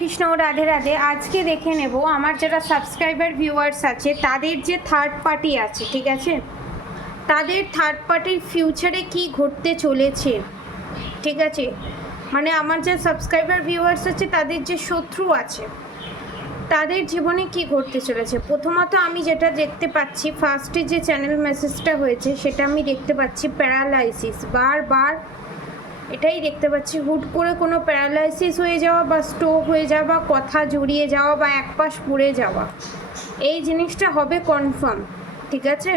কৃষ্ণ রাধে রাধে। আজকে দেখে নেব আমার যারা সাবস্ক্রাইবার ভিউয়ার্স আছে তাদের যে থার্ড পার্টি আছে, ঠিক আছে, তাদের থার্ড পার্টির ফিউচারে কি ঘটতে চলেছে, ঠিক আছে। মানে আমার যে সাবস্ক্রাইবার ভিউয়ার্স আছে তাদের যে শত্রু আছে তাদের জীবনে কি ঘটতে চলেছে। প্রথমত আমি যেটা দেখতে পাচ্ছি, ফার্স্টে যে চ্যানেল মেসেজটা হয়েছে সেটা আমি দেখতে পাচ্ছি প্যারালাইসিস, বারবার এটাই দেখতে পাচ্ছি। হুট করে কোনো প্যারালাইসিস হয়ে যাওয়া বা স্ট্রোক হয়ে যাওয়া বা কথা জড়িয়ে যাওয়া বা এক পাশ পড়ে যাওয়া, এই জিনিসটা হবে কনফার্ম, ঠিক আছে,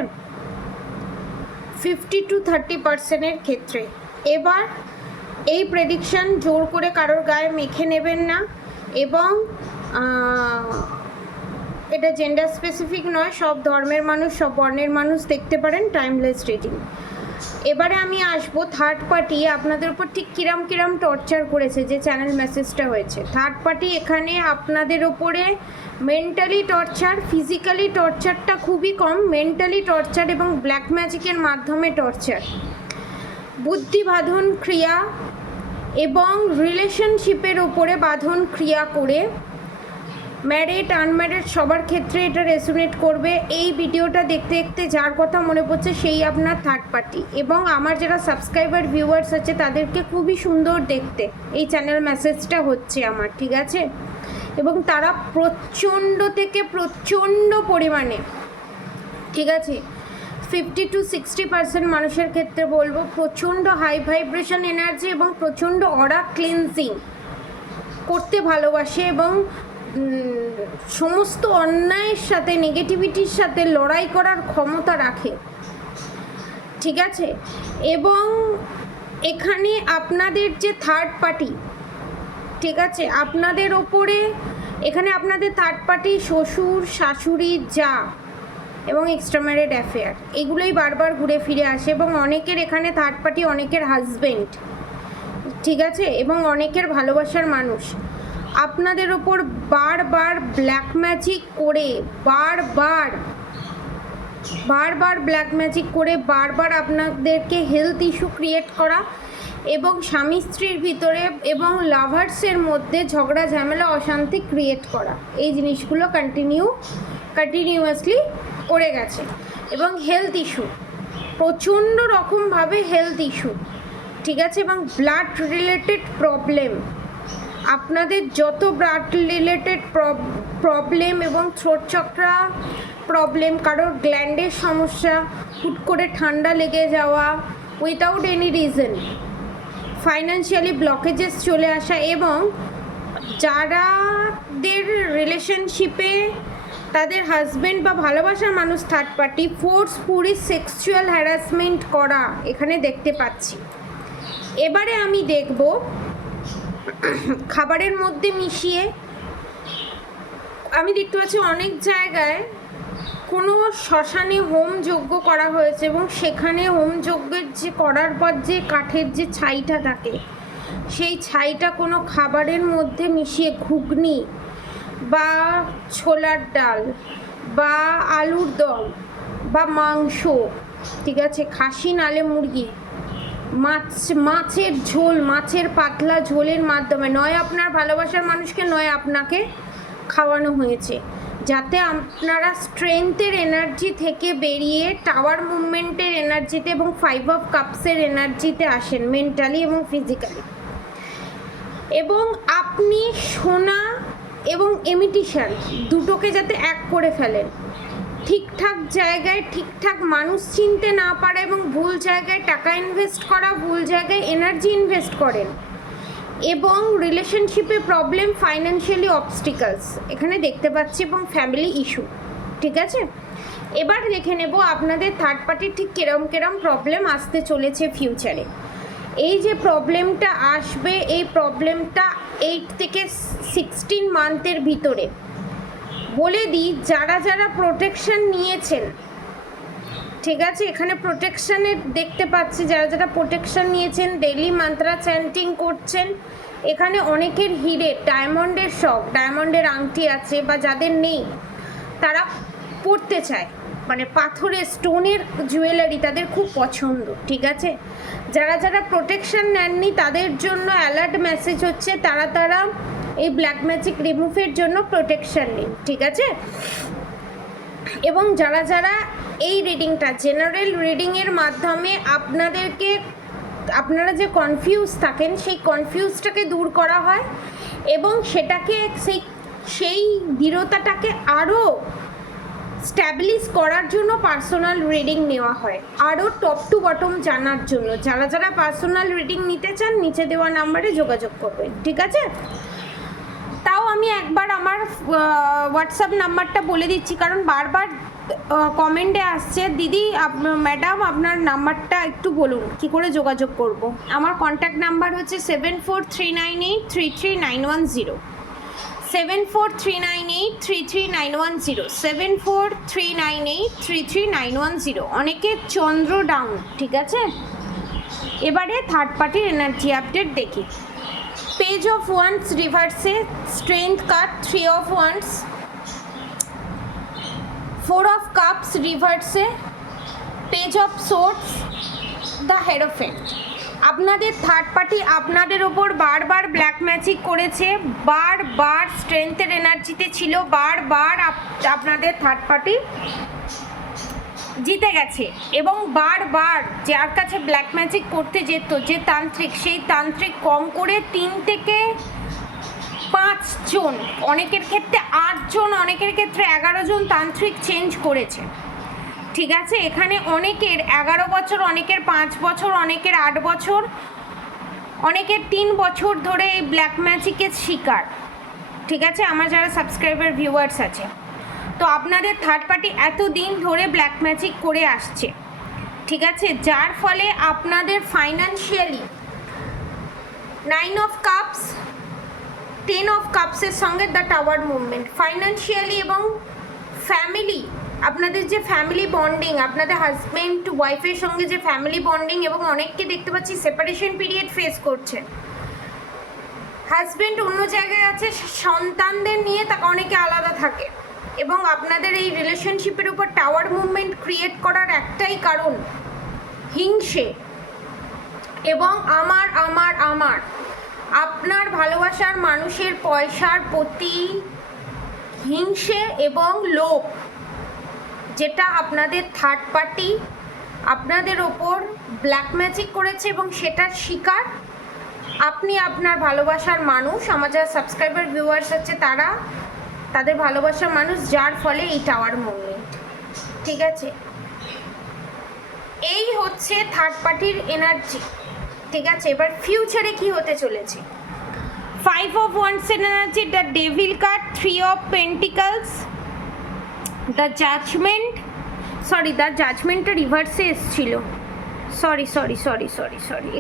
50-30% ক্ষেত্রে। এবার এই প্রেডিকশন জোর করে কারোর গায়ে মেখে নেবেন না, এবং এটা জেন্ডার স্পেসিফিক নয়, সব ধর্মের মানুষ সব বর্ণের মানুষ দেখতে পারেন, টাইমলেস রিডিং। এবারে আমি আসবো থার্ড পার্টি আপনাদের উপর ঠিক কিরম কিরম টর্চার করেছে। যে চ্যানেল মেসেজটা হয়েছে, থার্ড পার্টি এখানে আপনাদের ওপরে মেন্টালি টর্চার, ফিজিক্যালি টর্চারটা খুবই কম, মেন্টালি টর্চার এবং ব্ল্যাক ম্যাজিকের মাধ্যমে টর্চার, বুদ্ধি বাঁধন ক্রিয়া এবং রিলেশনশিপের ওপরে বাঁধন ক্রিয়া করে, ম্যারিড আনম্যারিড সবার ক্ষেত্রে এটা রেসোনেট করবে। এই ভিডিওটা দেখতে দেখতে যার কথা মনে পড়ছে সেই আপনার থার্ড পার্টি। এবং আমার যারা সাবস্ক্রাইবার ভিউয়ার্স আছে তাদেরকে খুবই সুন্দর দেখতে এই চ্যানেল মেসেজটা হচ্ছে আমার, ঠিক আছে। এবং তারা প্রচণ্ড থেকে প্রচণ্ড পরিমাণে, ঠিক আছে, 50-60% মানুষের ক্ষেত্রে বলবো প্রচণ্ড হাই ভাইব্রেশন এনার্জি এবং প্রচণ্ড অরা ক্লিনজিং করতে ভালোবাসে এবং সমস্ত অন্যায়ের সাথে নেগেটিভিটির সাথে লড়াই করার ক্ষমতা রাখে, ঠিক আছে। এবং এখানে আপনাদের যে থার্ড পার্টি, ঠিক আছে, আপনাদের ওপরে এখানে আপনাদের থার্ড পার্টি শ্বশুর শাশুড়ি যা এবং এক্সট্রা ম্যারিড অ্যাফেয়ার, এগুলোই বারবার ঘুরে ফিরে আসে। এবং অনেকের এখানে থার্ড পার্টি অনেকের হাজবেন্ড, ঠিক আছে, এবং অনেকের ভালোবাসার মানুষ আপনাদের ওপর বারবার ব্ল্যাক ম্যাজিক করে, বারবার ব্ল্যাক ম্যাজিক করে বারবার আপনাদেরকে হেলথ ইস্যু ক্রিয়েট করা এবং স্বামী স্ত্রীর ভিতরে এবং লাভার্সের মধ্যে ঝগড়া ঝামেলা অশান্তি ক্রিয়েট করা, এই জিনিসগুলো কন্টিনিউয়াসলি করে গেছে। এবং হেলথ ইস্যু প্রচণ্ড রকমভাবে হেলথ ইস্যু, ঠিক আছে, এবং ব্লাড রিলেটেড প্রবলেম, আপনাদের যত ব্লাড রিলেটেড প্রবলেম এবং থ্রোট চক্রা প্রবলেম, কারোর গ্ল্যান্ডের সমস্যা, হুট করে ঠান্ডা লেগে যাওয়া without any reason, financially blockages চলে আসা, এবং যারাদের রিলেশনশিপে তাদের হাজব্যান্ড বা ভালোবাসার মানুষ third party forcefully sexual harassment করা এখানে দেখতে পাচ্ছি। এবারে আমি দেখব খাবারের মধ্যে মিশিয়ে, আমি দেখতে পাচ্ছি অনেক জায়গায় কোনো শ্মশানে হোম যজ্ঞ করা হয়েছে এবং সেখানে হোম যজ্ঞের যে করার পর যে কাঠের যে ছাইটা থাকে সেই ছাইটা কোনো খাবারের মধ্যে মিশিয়ে, ঘুগনি বা ছোলার ডাল বা আলুর দম বা মাংস, ঠিক আছে, খাসি নালে মুরগি, মাছের ঝোল, মাছের পাতলা ঝোলের মাধ্যমে নয় আপনার ভালোবাসার মানুষকে নয় আপনাকে খাওয়ানো হয়েছে, যাতে আপনারা স্ট্রেংথের এনার্জি থেকে বেরিয়ে টাওয়ার মুভমেন্টের এনার্জিতে এবং 5 অফ কাপসের এনার্জিতে আসেন মেন্টালি এবং ফিজিক্যালি। এবং আপনি সোনা এবং এমিটিশন দুটোকে যাতে এক করে ফেলেন, ঠিকঠাক জায়গায় ঠিকঠাক মানুষ চিনতে না পারা এবং ভুল জায়গায় টাকা ইনভেস্ট করা, ভুল জায়গায় এনার্জি ইনভেস্ট করেন, এবং রিলেশনশিপে প্রবলেম, ফাইন্যান্সিয়ালি অবস্টিকলস এখানে দেখতে পাচ্ছি, এবং ফ্যামিলি ইস্যু, ঠিক আছে। এবার দেখে নেব আপনাদের থার্ড পার্টির ঠিক কেরম প্রবলেম আসতে চলেছে ফিউচারে। এই যে প্রবলেমটা আসবে, এই প্রবলেমটা 8 থেকে 16 মান্থের ভিতরে বলে দিই, যারা প্রোটেকশন নিয়েছেন, ঠিক আছে, এখানে প্রোটেকশানের দেখতে পাচ্ছি, যারা প্রোটেকশন নিয়েছেন, ডেইলি মান্ত্রা চ্যান্টিং করছেন, এখানে অনেকের হিরে ডায়মন্ডের শখ, ডায়মন্ডের আংটি আছে, বা যাদের নেই তারা পরতে চায়, মানে পাথরের স্টোনের জুয়েলারি তাদের খুব পছন্দ, ঠিক আছে। যারা প্রোটেকশন নেননি তাদের জন্য অ্যালার্ট মেসেজ হচ্ছে, তারা এই ব্ল্যাক ম্যাজিক রিমুভের জন্য প্রোটেকশন নিন, ঠিক আছে? এবং যারা যারা এই রিডিংটা জেনারেল রিডিংয়ের মাধ্যমে আপনারা যে কনফিউজ থাকেন সেই কনফিউজটাকে দূর করা হয় এবং সেটাকে সেই দৃঢ়তাটাকে আরও স্ট্যাবলিশ করার জন্য পার্সোনাল রিডিং নেওয়া হয়, আরও টপ টু বটম জানার জন্য। যারা যারা পার্সোনাল রিডিং নিতে চান নিচে দেওয়া নাম্বারে যোগাযোগ করবেন, ঠিক আছে? তাও আমি একবার আমার হোয়াটসঅ্যাপ নাম্বারটা বলে দিচ্ছি, কারণ বারবার কমেন্টে আসছে দিদি ম্যাডাম আপনার নাম্বারটা একটু বলুন কী করে যোগাযোগ করব। আমার কন্ট্যাক্ট নাম্বার হচ্ছে 7439833910, 7439833910, 7439833910। অনেকে চন্দ্র ডাউন, ঠিক আছে? এবারে থার্ড পার্টির এনার্জি আপডেট দেখি। পেজ অফ ওয়ান্স রিভার্সে strength card, 3 of wands, 4 of cups রিভার্সে, page of swords, the hierophant. আপনাদের থার্ড পার্টি আপনাদের ওপর বারবার ব্ল্যাক ম্যাজিক করেছে, বারবার স্ট্রেংথের এনার্জিতে ছিল, বারবার আপনাদের থার্ড পার্টি জিতে গেছে এবং বারবার যার কাছে ব্ল্যাক ম্যাজিক করতে যেত যে তান্ত্রিক, সেই তান্ত্রিক কম করে 3 থেকে 5 জন, অনেকের ক্ষেত্রে 8 জন, অনেকের ক্ষেত্রে 11 জন তান্ত্রিক চেঞ্জ করেছে, ঠিক আছে? এখানে অনেকের 11 বছর, অনেকের 5 বছর, অনেকের 8 বছর, অনেকের 3 বছর ধরে এই ব্ল্যাক ম্যাজিকের শিকার, ঠিক আছে? আমার যারা সাবস্ক্রাইবার ভিউয়ার্স আছে, তো আপনাদের থার্ড পার্টি এতদিন ধরে ব্ল্যাক ম্যাজিক করে আসছে, ঠিক আছে? যার ফলে আপনাদের ফাইন্যান্সিয়ালি 9 অফ কাপস, 10 অফ কাপসের সঙ্গে দ্য টাওয়ার মুভমেন্ট, ফাইন্যান্সিয়ালি এবং ফ্যামিলি, আপনাদের যে ফ্যামিলি বন্ডিং, আপনাদের হাজব্যান্ড ওয়াইফের সঙ্গে যে ফ্যামিলি বন্ডিং, এবং অনেককে দেখতে পাচ্ছি সেপারেশন পিরিয়ড ফেস করছে, হাজব্যান্ড অন্য জায়গায় আছে, সন্তানদের নিয়ে তাকে অনেকে আলাদা থাকে, এবং আপনাদের এই রিলেশনশিপের উপর টাওয়ার মুভমেন্ট ক্রিয়েট করার একটাই কারণ হিংসে এবং আমার আমার আমার আপনার ভালোবাসার মানুষের পয়সার প্রতি হিংসে এবং লোভ, যেটা আপনাদের থার্ড পার্টি আপনাদের ওপর ব্ল্যাক ম্যাজিক করেছে এবং সেটার শিকার আপনি আপনার ভালোবাসার মানুষ। আমার যারা সাবস্ক্রাইবার ভিউয়ার্স আছে তারা তাদের ভালোবাসার মানুষ, যার ফলে এই টাওয়ার মুভমেন্ট, ঠিক আছে? এই হচ্ছে থার্ড পার্টির এনার্জি, ঠিক আছে? এবার ফিউচারে কি হতে চলেছে? 5 of wands energy, the devil card, 3 of pentacles, the judgement, the জাজমেন্টটা রিভার্সে এসেছিল, sorry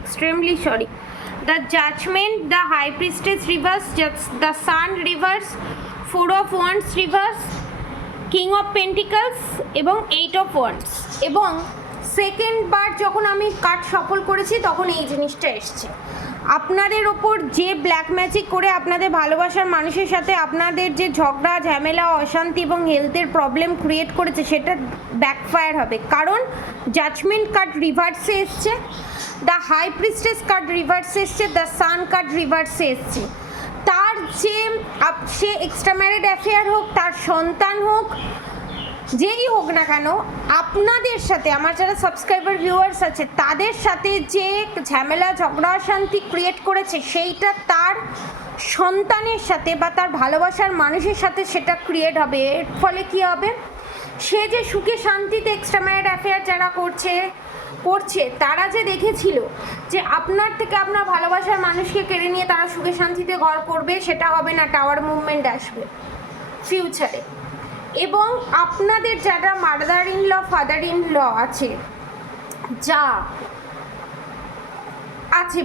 extremely sorry, the judgement, the high priestess reverse, the sun reverse, 4 of wands reverse, king of pentacles এবং 8 অফ ওয়ান্স। এবং second বার যখন আমি card সফল করেছি তখন এই জিনিসটা এসছে, আপনাদের ওপর যে ব্ল্যাক ম্যাজিক করে আপনাদের ভালোবাসার মানুষের সাথে আপনাদের যে ঝগড়া ঝামেলা অশান্তি এবং হেলথের প্রবলেম ক্রিয়েট করেছে সেটা ব্যাকফায়ার হবে, কারণ জাজমেন্ট কার্ড রিভার্সে এসছে, দ্য হাই প্রিস্টেস কার্ড রিভার্সে এসছে, দ্য সান কার্ড রিভার্সে এসছে। তার যে সে এক্সট্রা ম্যারিড অ্যাফেয়ার হোক, তার সন্তান হোক, যেই হোক না কেন, আপনাদের সাথে আমার যারা সাবস্ক্রাইবার ভিউয়ার্স আছে তাদের সাথে যে ঝামেলা ঝগড়া অশান্তি ক্রিয়েট করেছে সেইটা তার সন্তানের সাথে বা তার ভালোবাসার মানুষের সাথে সেটা ক্রিয়েট হবে। এর ফলে কী হবে? সে যে সুখে শান্তিতে এক্সট্রা ম্যারিড অ্যাফেয়ার যারা করছে তারা যে দেখেছিল যে আপনার থেকে আপনার ভালোবাসার মানুষকে কেড়ে নিয়ে তারা সুখে শান্তিতে ঘর করবে, সেটা হবে না, টাওয়ার মুভমেন্ট আসবে ফিউচারে। এবং আপনাদের যারা mother in law father in law আছে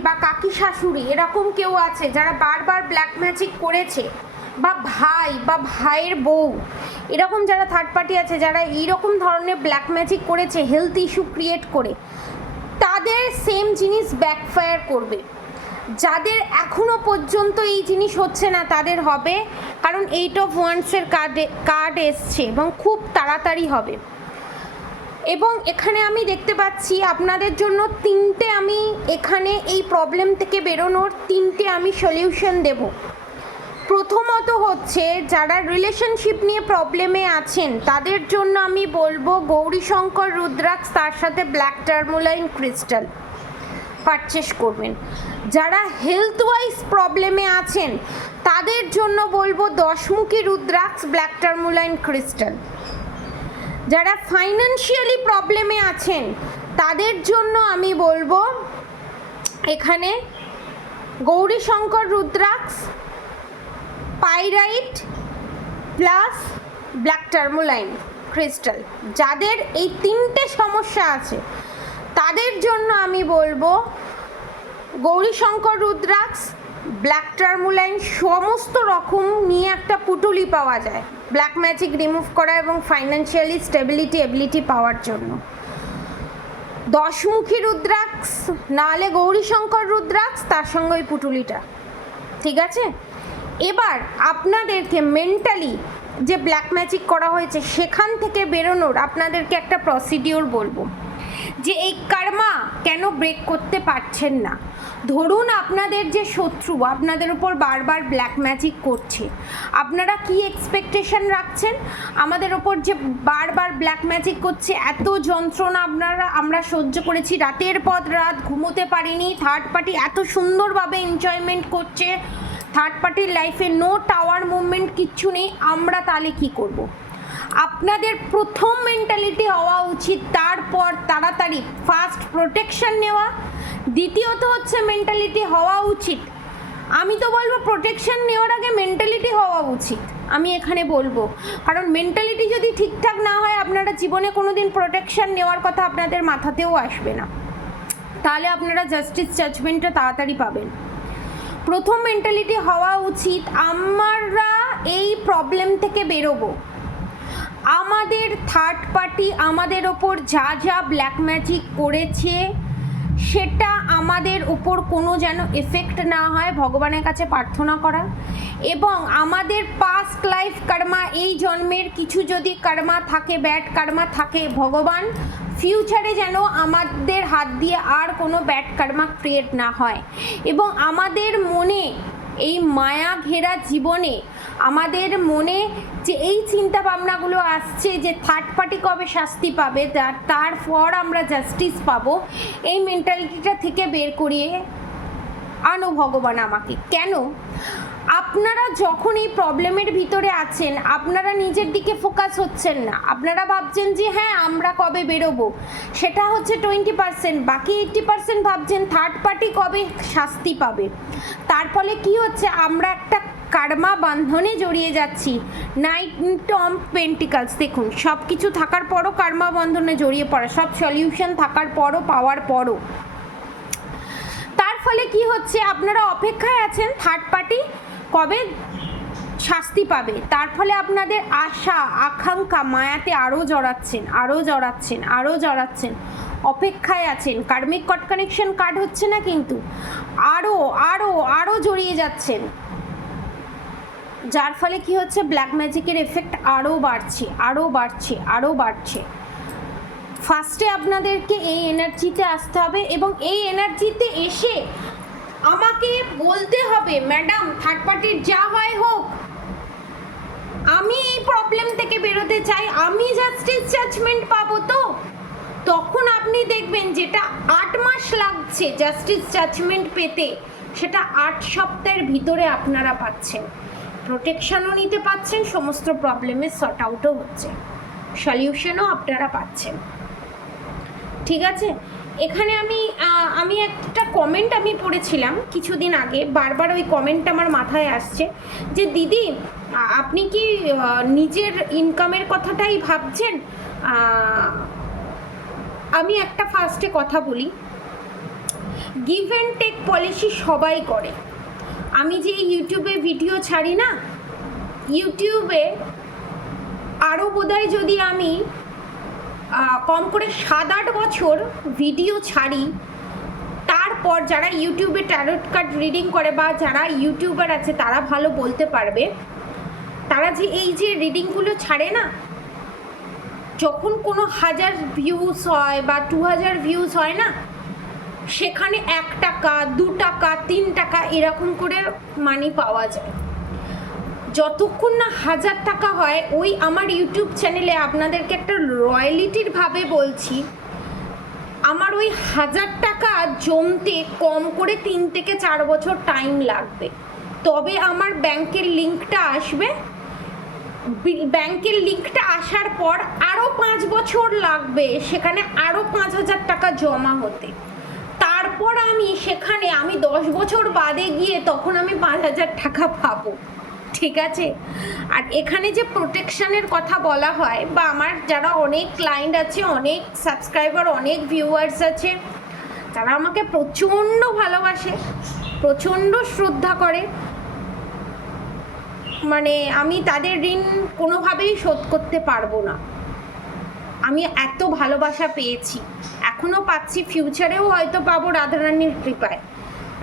বা কাকি শাশুড়ি এরকম কেউ আছে যারা বারবার ব্ল্যাক ম্যাজিক করেছে, বা ভাই বা ভাইয়ের বউ, এরকম যারা থার্ড পার্টি আছে যারা এইরকম ধরনের ব্ল্যাক ম্যাজিক করেছে হেলথ ইস্যু ক্রিয়েট করে, তাদের সেম জিনিস ব্যাকফায়ার করবে। যাদের এখনও পর্যন্ত এই জিনিস হচ্ছে না তাদের হবে, কারণ 8 অফ ওয়ান্সের কার্ড এসছে এবং খুব তাড়াতাড়ি হবে। এবং এখানে আমি দেখতে পাচ্ছি আপনাদের জন্য 3টে, আমি এখানে এই প্রবলেম থেকে বেরোনোর 3টে আমি সলিউশন দেব। প্রথমত হচ্ছে যারা রিলেশনশিপ নিয়ে প্রবলেমে আছেন তাদের জন্য আমি বলবো গৌরীশঙ্কর রুদ্রাক্ষ তার সাথে ব্ল্যাক টার্মোলাইন ক্রিস্টাল পারচেস করবেন। যারা হেলথ ওয়াইজ প্রবলেমে আছেন তাদের জন্য বলবো দশমুখী রুদ্রাক্ষ ব্ল্যাক টার্মোলাইন ক্রিস্টাল। যারা ফাইন্যান্সিয়ালি প্রবলেমে আছেন তাদের জন্য আমি বলবো এখানে Gaurishankar rudraksha, pyrite plus black tourmaline crystal. যাদের এই তিনটে সমস্যা আছে তাদের জন্য আমি বলবো গৌরীশঙ্কর রুদ্রাক্ষ, ব্ল্যাক টার্মোলাইন সমস্ত রকম নিয়ে একটা পুটুলি পাওয়া যায় ব্ল্যাক ম্যাজিক রিমুভ করা এবং ফাইন্যান্সিয়ালি স্টেবিলিটি এবিলিটি পাওয়ার জন্য। দশমুখী রুদ্রাক্ষ নাহলে গৌরীশঙ্কর রুদ্রাক্ষ তার সঙ্গে ওই পুটুলিটা, ঠিক আছে? এবার আপনাদেরকে মেন্টালি যে ব্ল্যাক ম্যাজিক করা হয়েছে সেখান থেকে বেরোনোর আপনাদেরকে একটা প্রসিডিওর বলবো যে এই কর্মা কেন ব্রেক করতে পারছেন না। ধরুন আপনাদের যে শত্রু আপনাদের উপর বারবার ব্ল্যাক ম্যাজিক করছে, আপনারা কি এক্সপেকটেশন রাখছেন? আমাদের ওপর যে বারবার ব্ল্যাক ম্যাজিক করছে, এত যন্ত্রণা আমরা সহ্য করেছি, রাতের পর রাত ঘুমোতে পারিনি, থার্ড পার্টি এত সুন্দরভাবে এনজয়মেন্ট করছে, থার্ড পার্টির লাইফে নো টাওয়ার মুভমেন্ট কিচ্ছু নেই, আমরা তাহলে কি করব? আপনাদের প্রথম মেন্টালিটি হওয়া উচিত তারপর তাড়াতাড়ি ফার্স্ট প্রোটেকশন নেওয়া। দ্বিতীয়ত হচ্ছে মেন্টালিটি হওয়া উচিত, আমি তো বলবো প্রোটেকশন নেওয়ার আগে মেন্টালিটি হওয়া উচিত, আমি এখানে বলবো। কারণ মেন্টালিটি যদি ঠিকঠাক না হয় আপনারা জীবনে কোনো দিন প্রোটেকশন নেওয়ার কথা আপনাদের মাথাতেও আসবে না, তাহলে আপনারা জাস্টিস জাজমেন্টটা তাড়াতাড়ি পাবেন। প্রথম মেন্টালিটি হওয়া উচিত আমরা এই প্রবলেম থেকে বেরোবো, আমাদের থার্ড পার্টি আমাদের ওপর যা যা ব্ল্যাক ম্যাজিক করেছে সেটা আমাদের উপর কোনো যেন এফেক্ট না হয়, ভগবানের কাছে প্রার্থনা করা। এবং আমাদের পাস্ট লাইফ কর্মা, এই জন্মের কিছু যদি কর্মা থাকে, ব্যাড কর্মা থাকে, ভগবান ফিউচারে যেন আমাদের হাত দিয়ে আর কোনো ব্যাড কর্মা ক্রিয়েট না হয়। এবং আমাদের মনে এই মায়া ঘেরা জীবনে আমাদের মনে যে এই চিন্তা ভাবনাগুলো আসছে যে থার্ড পার্টি কবে শাস্তি পাবে, তারপর আমরা জাস্টিস পাবো, এই মেন্টালিটিটা থেকে বের করিয়ে আনো ভগবান আমাকে। কেন? আপনারা যখন এই প্রবলেমের ভিতরে আছেন আপনারা নিজের দিকে ফোকাস হচ্ছেন না, আপনারা ভাবছেন যে হ্যাঁ আমরা কবে বেরোবো, সেটা হচ্ছে 20%, বাকি 80% ভাবছেন থার্ড পার্টি কবে শাস্তি পাবে। তার ফলে কি হচ্ছে, আমরা একটা কার্মা বন্ধনে জড়িয়ে যাচ্ছি। নাইট অফ পেন্টিকালস, দেখুন সব কিছু থাকার পরও কার্মা বন্ধনে জড়িয়ে পড়া, সব সলিউশন থাকার পরও পাওয়ার পরও, তার ফলে কি হচ্ছে আপনারা অপেক্ষায় আছেন থার্ড পার্টি কবে শাস্তি পাবে। তার ফলে আপনাদের আশা আকাঙ্ক্ষা মায়াতে আরও জড়াচ্ছেন, আরও জড়াচ্ছেন, আরও জড়াচ্ছেন, অপেক্ষায় আছেন। কার্মিক কট কানেকশন কার্ড হচ্ছে না কিন্তু আরও আরও আরও জড়িয়ে যাচ্ছেন, যার ফলে কি হচ্ছে ব্ল্যাক ম্যাজিকের এফেক্ট আরও বাড়ছে, আরও বাড়ছে, আরও বাড়ছে। ফার্স্টে আপনাদেরকে এই এনার্জিতে আসতে হবে এবং এই এনার্জিতে এসে আমাকে বলতে হবে ম্যাডাম থার্ড পার্টির যা হয় হোক, আমি এই প্রবলেম থেকে বেরোতে চাই, আমি জাস্টিস জাজমেন্ট পাবো। তো তখন আপনি দেখবেন যেটা 8 মাস লাগছে জাস্টিস জাজমেন্ট পেতে, সেটা 8 সপ্তাহের ভিতরে আপনারা পাচ্ছেন, প্রোটেকশনও নিতে পাচ্ছেন, সমস্ত প্রবলেমের সর্ট আউটও হচ্ছে, সলিউশনও আপনারা পাচ্ছেন। ঠিক আছে, এখানে আমি একটা কমেন্ট আমি পড়েছিলাম কিছুদিন আগে, বারবার ওই কমেন্টটা আমার মাথায় আসছে যে দিদি আপনি কি নিজের ইনকামের কথাটাই ভাবছেন? আমি একটা ফার্স্টে কথা বলি, গিভ অ্যান্ড টেক পলিসি সবাই করে। আমি যে ইউটিউবে ভিডিও ছাড়ি না, ইউটিউবে আরও বোধহয় যদি আমি কম করে 7-8 বছর ভিডিও ছাড়ি, তারপর যারা ইউটিউবে ট্যারোট কার্ড রিডিং করে বা যারা ইউটিউবার আছে তারা ভালো বলতে পারবে, তারা যে এই যে রিডিংগুলো ছাড়ে না, যখন কোনো 1000 ভিউজ হয় বা 2000 ভিউজ হয় না, সেখানে 1 টাকা 2 টাকা 3 টাকা এরকম করে মানি পাওয়া যায়। যতক্ষণ না 1000 টাকা হয়, ওই আমার ইউটিউব চ্যানেলে আপনাদেরকে একটা রয়্যালিটির ভাবে বলছি, আমার ওই 1000 টাকা জমতে কম করে 3 থেকে 4 বছর টাইম লাগবে। তবে আমার ব্যাংকের লিঙ্কটা আসবে, ব্যাংকের লিঙ্কটা আসার পর আরও 5 বছর লাগবে সেখানে আরও 5000 টাকা জমা হতে। তারপর আমি সেখানে 10 বছর বাদে গিয়ে তখন আমি 5000 টাকা পাবো, ঠিক আছে? আর এখানে যে প্রোটেকশনের কথা বলা হয়, বা আমার যারা অনেক ক্লায়েন্ট আছে, অনেক সাবস্ক্রাইবার, অনেক ভিউয়ার্স আছে, তারা আমাকে প্রচণ্ড ভালোবাসে, প্রচণ্ড শ্রদ্ধা করে, মানে আমি তাদের ঋণ কোনোভাবেই শোধ করতে পারবো না। আমি এত ভালোবাসা পেয়েছি, এখনও পাচ্ছি, ফিউচারেও হয়তো পাবো রাধারানীর কৃপায়,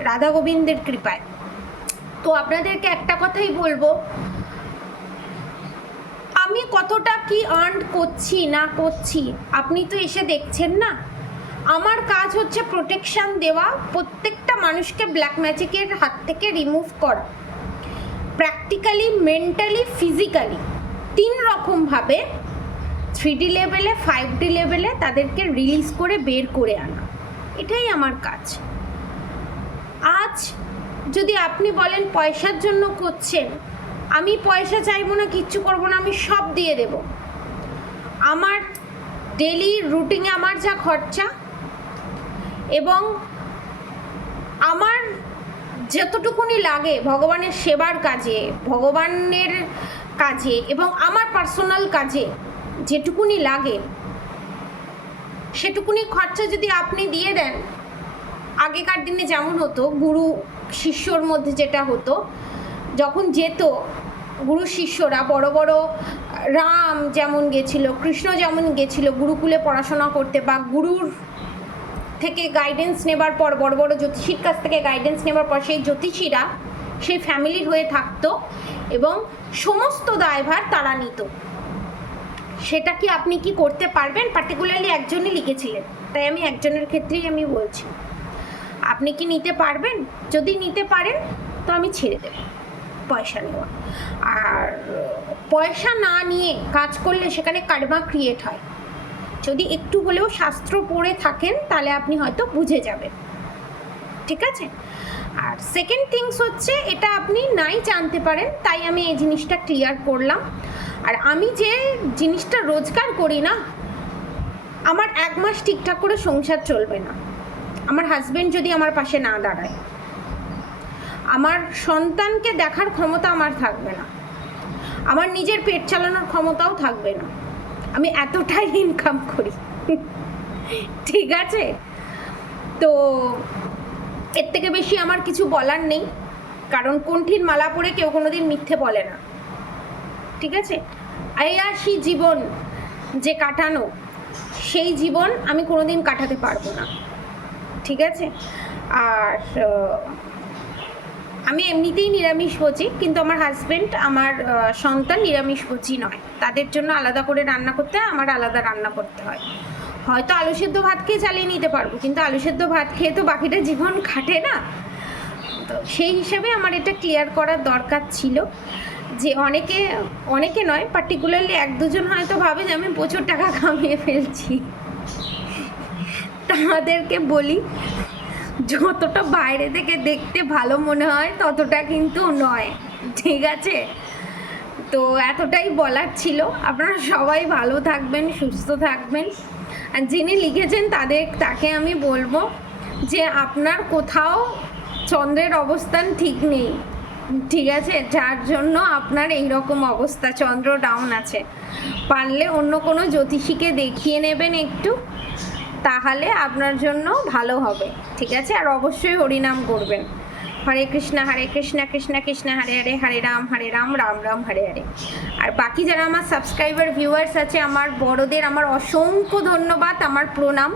রাধা গোবিন্দের কৃপায়। তো আপনাদেরকে একটা কথাই বলবো, আমি কতটা কি আর্ন করছি না করছি আপনি তো এসে দেখছেন না। আমার কাজ হচ্ছে প্রোটেকশন দেওয়া, প্রত্যেকটা মানুষকে ব্ল্যাক ম্যাজিকের হাত থেকে রিমুভ করা, প্র্যাকটিক্যালি, মেন্টালি, ফিজিক্যালি, 3 রকমভাবে, 3D লেভেলে, 5D লেভেলে তাদেরকে রিলিজ করে বের করে আনা, এটাই আমার কাজ। আজ যদি আপনি বলেন পয়সার জন্য করছেন, আমি পয়সা চাইবো না, কিচ্ছু করবো না, আমি সব দিয়ে দেব। আমার ডেলি রুটিনে আমার যা খরচা এবং আমার যতটুকুনি লাগে ভগবানের সেবার কাজে, ভগবানের কাজে এবং আমার পার্সোনাল কাজে যেটুকুনি লাগে সেটুকুনি খরচা যদি আপনি দিয়ে দেন, আগেকার দিনে যেমন হতো, গুরু শিষ্যর মধ্যে যেটা হতো, যখন যেত গুরু শিষ্যরা, বড় বড় রাম যেমন গেছিল, কৃষ্ণ যেমন গেছিল গুরুকুলে পড়াশোনা করতে, বা গুরুর থেকে গাইডেন্স নেবার পর, বড় বড় জ্যোতিষীর কাছ থেকে গাইডেন্স নেবার পর সেই জ্যোতিষীরা সেই ফ্যামিলির হয়ে থাকতো এবং সমস্ত দায়ভার তারা নিত। সেটা কি আপনি কি করতে পারবেন? পার্টিকুলারলি একজনই লিখেছিলেন, তাই আমি একজনের ক্ষেত্রেই আমি বলছি, আপনি কি নিতে পারবেন? যদি নিতে পারেন তো আমি ছেড়ে দেব পয়সা নেওয়া। আর পয়সা না নিয়ে কাজ করলে সেখানে কার্মা ক্রিয়েট হয়। যদি একটু হলেও শাস্ত্র পড়ে থাকেন তাহলে আপনি হয়তো বুঝে যাবেন, ঠিক আছে? আর সেকেন্ড থিংস হচ্ছে, এটা আপনি নাই জানতে পারেন, তাই আমি এই জিনিসটা ক্লিয়ার করলাম। আর আমি যে জিনিসটা রোজগার করি না, আমার 1 মাস ঠিকঠাক করে সংসার চলবে না আমার হাজব্যান্ড যদি আমার পাশে না দাঁড়ায়, আমার সন্তানকে দেখার ক্ষমতা আমার থাকবে না, আমার নিজের পেট চালানোর ক্ষমতাও থাকবে না। আমি এতটাই ইনকাম করি, ঠিক আছে? তো এর থেকে বেশি আমার কিছু বলার নেই, কারণ কণ্ঠীর মালা পরে কেউ কোনোদিন মিথ্যে বলে না, ঠিক আছে? আয়াসী জীবন যে কাটানো, সেই জীবন আমি কোনোদিন কাটাতে পারবো না, ঠিক আছে? আর আমি এমনিতেই নিরামিষভোজী, কিন্তু আমার হাজব্যান্ড, আমার সন্তান নিরামিষভোজী নয়, তাদের জন্য আলাদা করে রান্না করতে হয়, আমার আলাদা রান্না করতে হয়। হয়তো আলু সেদ্ধ ভাত খেয়ে চালিয়ে নিতে পারবো, কিন্তু আলু সেদ্ধ ভাত খেয়ে তো বাকিটা জীবন কাটে না। তো সেই হিসাবে আমার এটা ক্লিয়ার করার দরকার ছিল, যে অনেকে নয়, পার্টিকুলারলি 1-2 জন হয়তো ভাবে যে আমি প্রচুর টাকা কামিয়ে ফেলছি। তাদেরকে বলি, যতটা বাইরে থেকে দেখতে ভালো মনে হয় ততটা কিন্তু নয়, ঠিক আছে? তো এতটাই বলার ছিল। আপনারা সবাই ভালো থাকবেন, সুস্থ থাকবেন। আর যিনি লিখেছেন তাকে আমি বলবো যে আপনার কোথাও চন্দ্রের অবস্থান ঠিক নেই, ঠিক আছে, যার জন্য আপনার এই রকম অবস্থা, চন্দ্র ডাউন আছে। পারলে অন্য কোনো জ্যোতিষীকে দেখিয়ে নেবেন একটু, তাহলে আপনার জন্য ভালো হবে, ঠিক আছে? আর অবশ্যই হরিনাম করবেন। হরে কৃষ্ণ কৃষ্ণ কৃষ্ণ হরে হরে, হরে রাম রাম রাম হরে হরে। আর বাকি যারা আমার সাবস্ক্রাইবার ভিউয়ার্স আছে, আমার বড়দের আমার অসংখ্য ধন্যবাদ, আমার প্রণাম।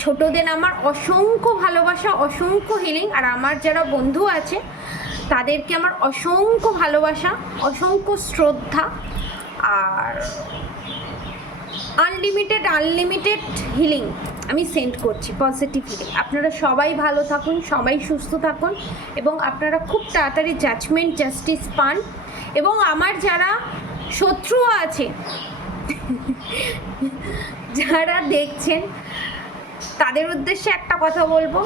ছোটদের আমার অসংখ্য ভালোবাসা, অসংখ্য হিলিং। আর আমার যারা বন্ধু আছে তাদেরকে আমার অসংখ্য ভালোবাসা, অসংখ্য শ্রদ্ধা, আর আনলিমিটেড হিলিং আমি সেন্ড করছি, পজিটিভ হিলিং। আপনারা সবাই ভালো থাকুন, সবাই সুস্থ থাকুন, এবং আপনারা খুব তাড়াতাড়ি জাজমেন্ট, জাস্টিস পান, এবং আমার যারা শত্রু আছে, যারা দেখছেন, তাদের উদ্দেশ্যে একটা কথা বলবো,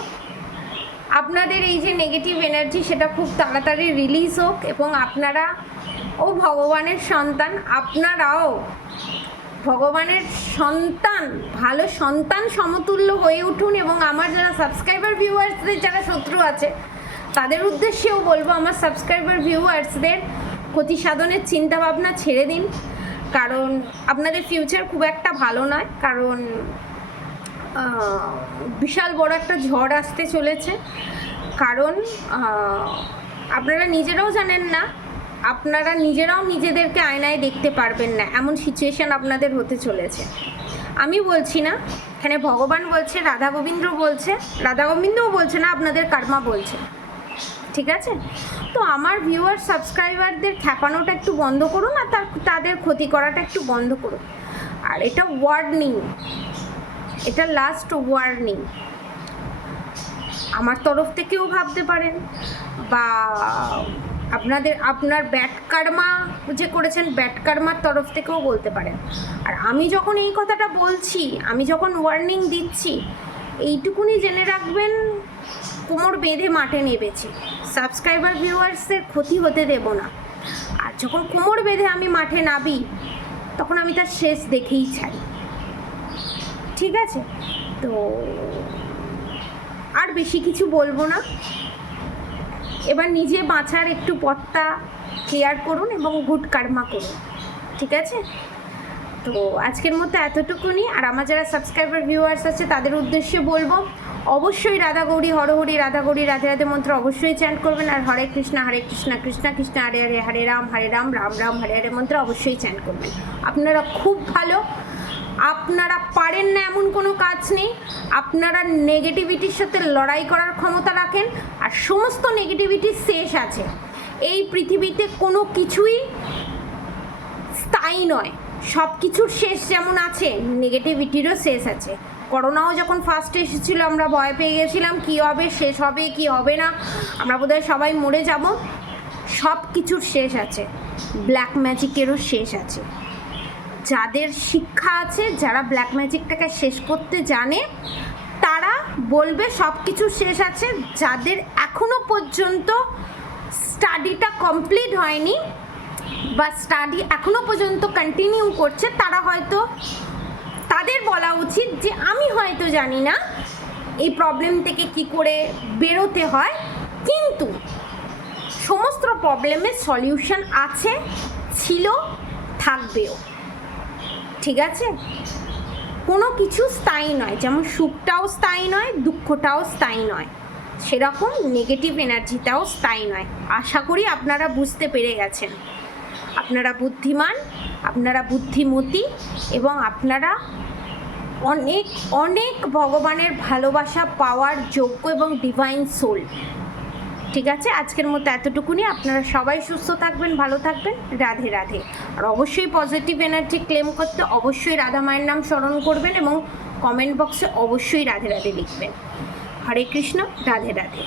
আপনাদের এই যে নেগেটিভ এনার্জি সেটা খুব তাড়াতাড়ি রিলিজ হোক এবং আপনারা ভগবানের সন্তান, আপনারাও ভগবানের সন্তান, ভালো সন্তান সমতুল্য হয়ে উঠুন। এবং আমার যারা সাবস্ক্রাইবার ভিউয়ার্সদের যারা শত্রু আছে তাদের উদ্দেশ্যেও বলবো, আমার সাবস্ক্রাইবার ভিউয়ার্সদের ক্ষতি সাধনের চিন্তাভাবনা ছেড়ে দিন, কারণ আপনাদের ফিউচার খুব একটা ভালো নয়। কারণ বিশাল বড় একটা ঝড় আসতে চলেছে। কারণ আপনারা নিজেরাও জানেন না, আপনারা নিজেরাও নিজেদেরকে আয়নায় দেখতে পারবেন না, এমন সিচুয়েশান আপনাদের হতে চলেছে। আমি বলছি না, এখানে ভগবান বলছে, রাধা গোবিন্দও বলছে না, আপনাদের কর্মা বলছে, ঠিক আছে? তো আমার ভিউয়ার সাবস্ক্রাইবারদের খ্যাপানোটা একটু বন্ধ করুন, আর তাদের ক্ষতি করাটা একটু বন্ধ করুন। আর এটা ওয়ার্নিং, এটা লাস্ট ওয়ার্নিং। আমার তরফ থেকেও ভাবতে পারেন, বা আপনার ব্যাড কর্মা যে করেছেন ব্যাড কর্মার তরফ থেকেও বলতে পারেন। আর আমি যখন এই কথাটা বলছি, আমি যখন ওয়ার্নিং দিচ্ছি, এইটুকুনি জেনে রাখবেন, কোমর বেঁধে মাঠে নেমেছি, সাবস্ক্রাইবার ভিউয়ার্সের ক্ষতি হতে দেব না। আর যখন কোমর বেঁধে আমি মাঠে নামি, তখন আমি তার শেষ দেখেই ছাড়ি, ঠিক আছে? তো আর বেশি কিছু বলবো না। এবার নিজে বাঁচার একটু পথটা ক্লিয়ার করুন এবং গুড কর্মা করুন, ঠিক আছে? তো আজকের মতো এতটুকুনি। আর আমার যারা সাবস্ক্রাইবার ভিউয়ার্স আছে তাদের উদ্দেশ্যে বলবো, অবশ্যই রাধা গৌরী হরহরি, রাধা গৌরী রাধে রাধে মন্ত্র অবশ্যই চ্যান্ট করবেন। আর হরে কৃষ্ণ কৃষ্ণ কৃষ্ণ হরে হরে, হরে রাম রাম রাম হরে হরে মন্ত্র অবশ্যই চ্যান্ট করবেন। আপনারা খুব ভালো, আপনারা পারেন না এমন কোনো কাজ নেই। আপনারা নেগেটিভিটির সাথে লড়াই করার ক্ষমতা রাখেন, আর সমস্ত নেগেটিভিটি শেষ আছে। এই পৃথিবীতে কোনো কিছুই স্থায়ী নয়, সব কিছুর শেষ যেমন আছে, নেগেটিভিটিরও শেষ আছে। করোনাও যখন ফার্স্টে এসেছিলো আমরা ভয় পেয়ে গেছিলাম, কী হবে, শেষ হবে কি হবে না, আমরা বোধহয় সবাই মরে যাব। সব কিছুর শেষ আছে, ব্ল্যাক ম্যাজিকেরও শেষ আছে। যাদের শিক্ষা আছে, যারা ব্ল্যাক ম্যাজিকটাকে শেষ করতে জানে, তারা বলবে সব কিছু শেষ আছে। যাদের এখনো পর্যন্ত স্টাডিটা কমপ্লিট হয়নি বা স্টাডি এখনো পর্যন্ত কন্টিনিউ করছে, তারা হয়তো, তাদের বলা উচিত যে আমি হয়তো জানি না এই প্রবলেম থেকে কি করে বেরোতে হয়, কিন্তু সমস্ত প্রবলেমের সলিউশন আছে, ছিল, থাকবেও, ঠিক আছে? কোনো কিছু স্থায়ী নয়, যেমন সুখটাও স্থায়ী নয়, দুঃখটাও স্থায়ী নয়, সেরকম নেগেটিভ এনার্জিটাও স্থায়ী নয়। আশা করি আপনারা বুঝতে পেরে গেছেন। আপনারা বুদ্ধিমান, আপনারা বুদ্ধিমতী, এবং আপনারা অনেক অনেক ভগবানের ভালোবাসা পাওয়ার যোগ্য এবং ডিভাইন সোল, ঠিক আছে? আজকের মতো এতটুকুনি। আপনারা সবাই সুস্থ থাকবেন, ভালো থাকবেন, রাধে রাধে। আর অবশ্যই পজিটিভ এনার্জি ক্লেম করতে অবশ্যই রাধা মায়ের নাম স্মরণ করবেন এবং কমেন্ট বক্সে অবশ্যই রাধে রাধে লিখবেন। হরে কৃষ্ণ, রাধে রাধে।